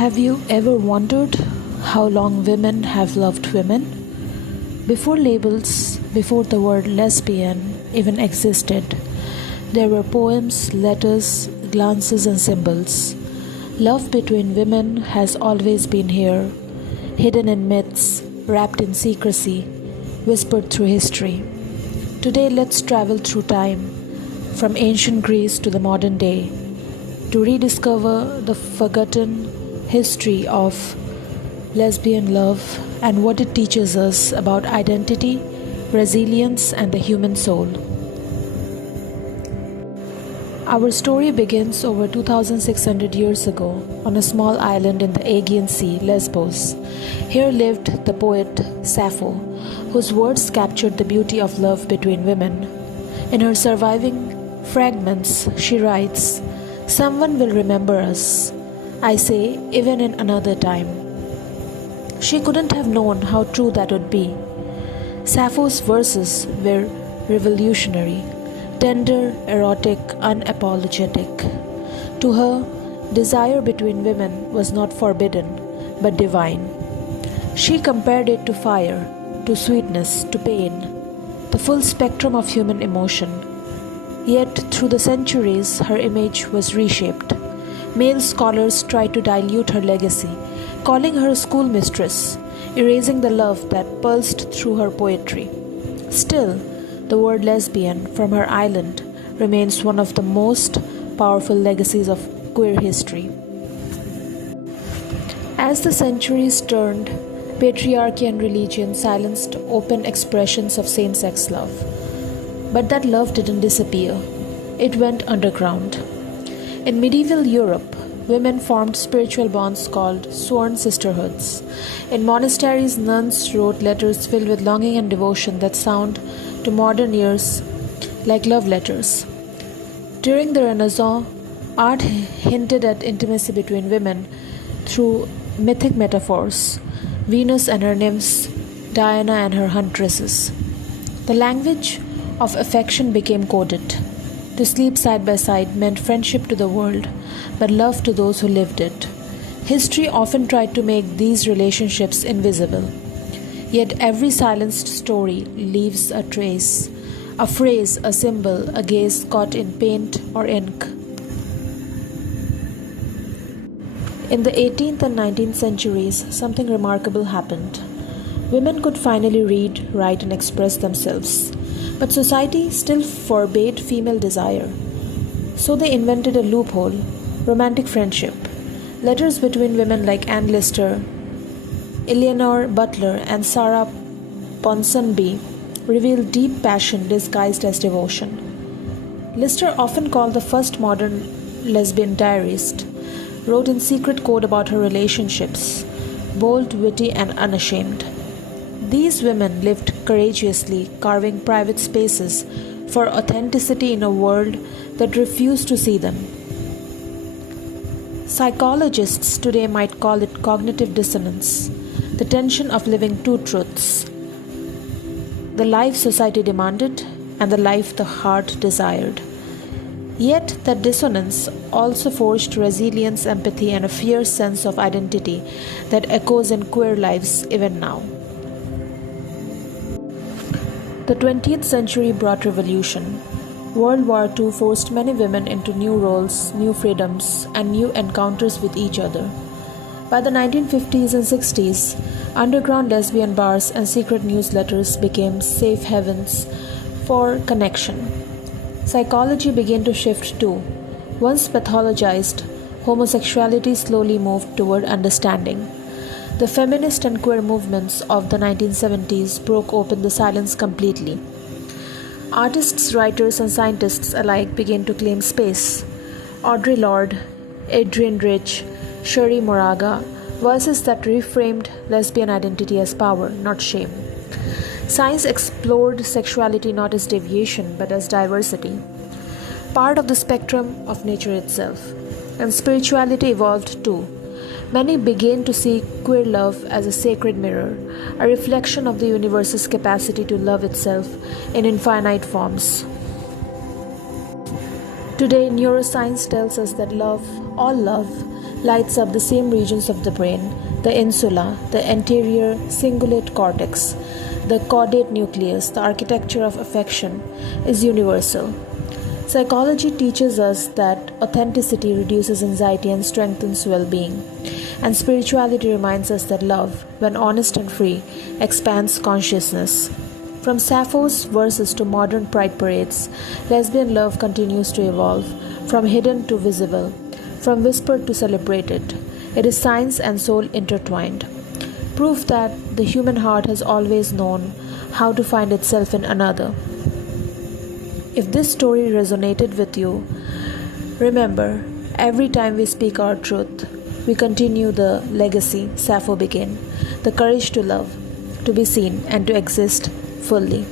Have you ever wondered how long women have loved women? Before labels, before the word lesbian even existed, there were poems, letters, glances, and symbols. Love between women has always been here, hidden in myths, wrapped in secrecy, whispered through history. Today, let's travel through time, from ancient Greece to the modern day, to rediscover the forgotten history of lesbian love and what it teaches us about identity, resilience, and the human soul. Our story begins over 2,600 years ago on a small island in the Aegean Sea, Lesbos. Here lived the poet Sappho, whose words captured the beauty of love between women. In her surviving fragments, she writes, "Someone will remember us, I say, even in another time." She couldn't have known how true that would be. Sappho's verses were revolutionary, tender, erotic, unapologetic. To her, desire between women was not forbidden, but divine. She compared it to fire, to sweetness, to pain, the full spectrum of human emotion. Yet, through the centuries, her image was reshaped. Male scholars tried to dilute her legacy, calling her a schoolmistress, erasing the love that pulsed through her poetry. Still, the word lesbian from her island remains one of the most powerful legacies of queer history. As the centuries turned, patriarchy and religion silenced open expressions of same-sex love. But that love didn't disappear. It went underground. In medieval Europe, women formed spiritual bonds called sworn sisterhoods. In monasteries, nuns wrote letters filled with longing and devotion that sound to modern ears like love letters. During the Renaissance, art hinted at intimacy between women through mythic metaphors, Venus and her nymphs, Diana and her huntresses. The language of affection became coded. To sleep side by side meant friendship to the world, but love to those who lived it. History often tried to make these relationships invisible. Yet every silenced story leaves a trace, a phrase, a symbol, a gaze caught in paint or ink. In the 18th and 19th centuries, something remarkable happened. Women could finally read, write, and express themselves. But society still forbade female desire. So they invented a loophole: romantic friendship. Letters between women like Anne Lister, Eleanor Butler, and Sarah Ponsonby reveal deep passion disguised as devotion. Lister, often called the first modern lesbian diarist, wrote in secret code about her relationships, bold, witty, and unashamed. These women lived courageously, carving private spaces for authenticity in a world that refused to see them. Psychologists today might call it cognitive dissonance, the tension of living two truths: the life society demanded and the life the heart desired. Yet that dissonance also forged resilience, empathy, and a fierce sense of identity that echoes in queer lives even now. The 20th century brought revolution. World War II forced many women into new roles, new freedoms, and new encounters with each other. By the 1950s and 60s, underground lesbian bars and secret newsletters became safe havens for connection. Psychology began to shift too. Once pathologized, homosexuality slowly moved toward understanding. The feminist and queer movements of the 1970s broke open the silence completely. Artists, writers, and scientists alike began to claim space. Audre Lorde, Adrienne Rich, Sheri Moraga, voices that reframed lesbian identity as power, not shame. Science explored sexuality not as deviation but as diversity, part of the spectrum of nature itself. And spirituality evolved too. Many began to see queer love as a sacred mirror, a reflection of the universe's capacity to love itself in infinite forms. Today, neuroscience tells us that love, all love, lights up the same regions of the brain, the insula, the anterior cingulate cortex, the caudate nucleus. The architecture of affection is universal. Psychology teaches us that authenticity reduces anxiety and strengthens well being. And spirituality reminds us that love, when honest and free, expands consciousness. From Sappho's verses to modern pride parades, lesbian love continues to evolve, from hidden to visible, from whispered to celebrated. It is science and soul intertwined. Proof that the human heart has always known how to find itself in another. If this story resonated with you, remember, every time we speak our truth, we continue the legacy Sappho began, the courage to love, to be seen, and to exist fully.